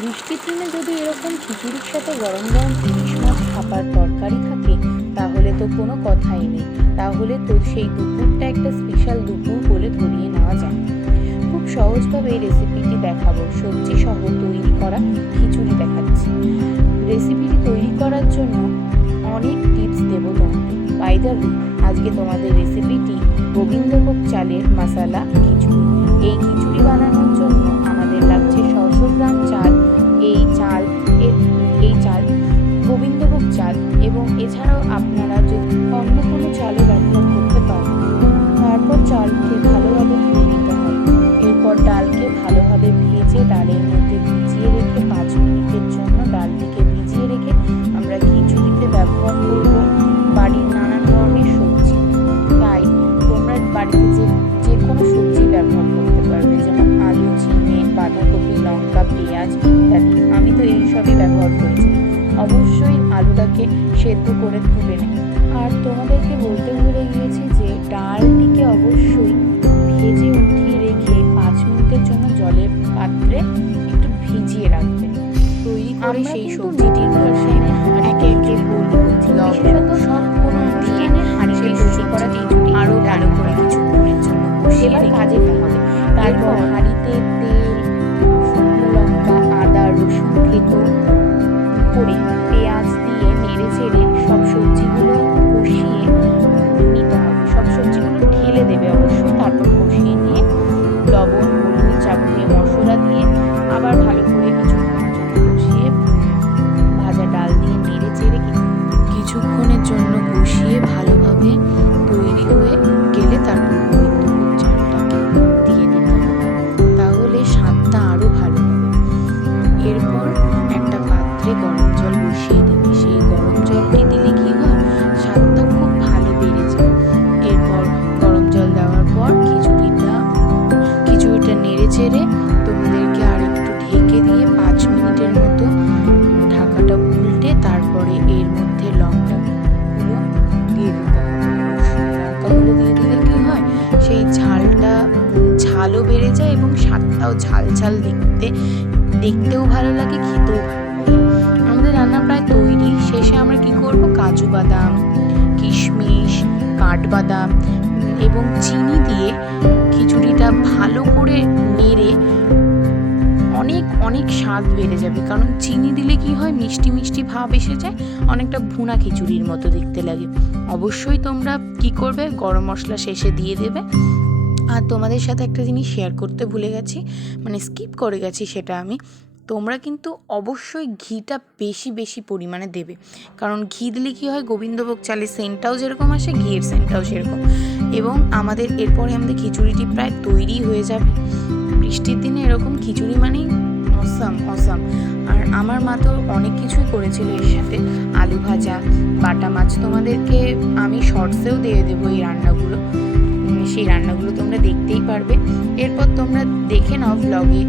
বৃষ্টির দিনে যদি এরকম খিচুড়ির সাথে গরম গরম ইলিশ মাছ ভাপার তরকারি থাকে তাহলে তো কোনো কথাই নেই। তাহলে তো সেই দুপুরটা একটা স্পেশাল দুপুর বলে ধরিয়ে নেওয়া যায়। খুব সহজভাবে এই রেসিপিটি দেখাবো। সবজি সহ তৈরি করা খিচুড়ি দেখাচ্ছি। রেসিপিটি তৈরি করার জন্য অনেক টিপস দেবো তোমাদের। বাই দ্য ওয়ে, আজকে তোমাদের রেসিপিটি গোবিন্দভোগ চালের মশলা খিচুড়ি। এই খিচুড়ি বানানোর জন্য আমাদের লাগছে 600 গ্রাম চাল। এই চাল গোবিন্দভোগ চাল, এবং এছাড়াও আপনারা যদি অন্য কোনো চালও ব্যবহার করতে পারেন। তারপর চালকে ভালোভাবে ধুয়ে নিতে হবে। এরপর ডালকে ভালোভাবে ভেজে ডালের মধ্যে ভিজিয়ে রেখে 5 মিনিটের জন্য ডালটিকে ভিজিয়ে রেখে আমরা খিচুড়িতে ব্যবহার করব বাড়ির নানান ধরনের সবজি। তাই তোমরা বাড়িতে যে কোনো সবজি ব্যবহার করতে পারবে, যেমন আলু, ঝিঙে, বাঁধাকপি, লঙ্কা, পেঁয়াজ ইত্যাদি। আমি তো এইসবই ব্যবহার করেছি। অবশ্যই আলুটাকে সেদ্ধ করে তুলে নেব। আর তোমাদেরকে বলতে ভুলে গিয়েছি যে ডালটিকে অবশ্যই ভেজে উঠিয়ে রেখে 5 মিনিটের জন্য জলের পাত্রে একটু ভিজিয়ে রাখবেন। তৈরি করে সেই সবজিটির মধ্যে একে একে হলুদ, লবণ সব কোনো দিয়ে হাঁড়িতে তৈরি করা খিচুড়ি আরও ভালো করে কিছুক্ষণের জন্য কষিয়ে কাজে হবে। তারপর হাঁড়িতে তেল, শুকনো লঙ্কা, আদা, রসুন থেতো করে পেঁয়াজ দিয়ে নেড়ে চেড়ে সব সবজিগুলো কষিয়ে নিতে হবে। সব সবজিগুলো ঢেলে দেবে অবশ্যই। তারপর কষিয়ে নিয়ে লবণ, হলুদ, যাবতীয় মশলা দিয়ে আবার ভালো করে কিছুক্ষণের জন্য কষিয়ে ভাজা ডাল দিয়ে নেড়ে চেড়ে কিছুক্ষণের জন্য কষিয়ে ভালোভাবে তৈরি হয়ে গেলে তারপর গোবিন্দভোগ চালটাকে দিয়ে দিতে হবে। তাহলে স্বাদটা আরও ভালো হবে। এরপর একটা পাত্রে গরম জল বসিয়ে দেবে। সেই গরম জলটি দিলে কি হয়, স্বাদটা খুব ভালো বেড়ে যায়। এরপর গরম জল দেওয়ার পর খিচুড়িটা নেড়ে চেড়ে তোমাদেরকে আর একটু ঢেকে দিয়ে 5 মিনিটের মতো ঢাকাটা উল্টে তারপরে এর মধ্যে লঙ্কাগুলো দিয়ে দিতে হবে। লঙ্কাগুলো দিয়ে দিলে কি হয়, সেই ঝালও বেড়ে যায় এবং স্বাদটাও ঝাল ঝাল, দেখতেও ভালো লাগে, খেতেও ভালো লাগে। আমাদের রান্না প্রায় তৈরি। শেষে আমরা কি করব, কাজু বাদাম, কিশমিশ, কাঠবাদাম এবং চিনি দিয়ে খিচুড়িটা ভালো করে নেড়ে অনেক অনেক স্বাদ বেড়ে যাবে। কারণ চিনি দিলে কি হয়, মিষ্টি মিষ্টি ভাব এসে যায়, অনেকটা ভুনা খিচুড়ির মতো দেখতে লাগে। অবশ্যই তোমরা কি করবে, গরম মশলা শেষে দিয়ে দেবে। আর তোমাদের সাথে একটা জিনিস শেয়ার করতে ভুলে গেছি, স্কিপ করে গেছি, সেটা তোমরা কিন্তু অবশ্যই ঘিটা বেশি বেশি পরিমাণে দেবে। কারণ ঘি দিলে কী হয়, গোবিন্দভোগ চালের সেন্টটাও যেরকম আসে, ঘিয়ের সেন্টটাও সেরকম। এবং এরপরে আমাদের খিচুড়িটি প্রায় তৈরি হয়ে যাবে। বৃষ্টির দিনে এরকম খিচুড়ি মানেই অসাম। আর আমার মা তো অনেক কিছুই করেছিল এর সাথে, আলু ভাজা, বাটা মাছ। তোমাদেরকে আমি শর্টসেও দিয়ে দেবো এই রান্নাগুলো। সেই রান্নাগুলো তোমরা দেখতেই পারবে। এরপর তোমরা দেখে নাও ব্লগে,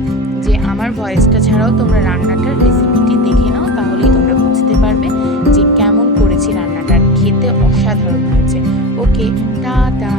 যে আমার ভয়েসটা ছাড়াও তোমরা রান্নাটার রেসিপিটি দেখে নাও, তাহলেই তোমরা বুঝতে পারবে যে কেমন করেছি রান্নাটা। খেতে অসাধারণ হয়েছে। ওকে, টাটা।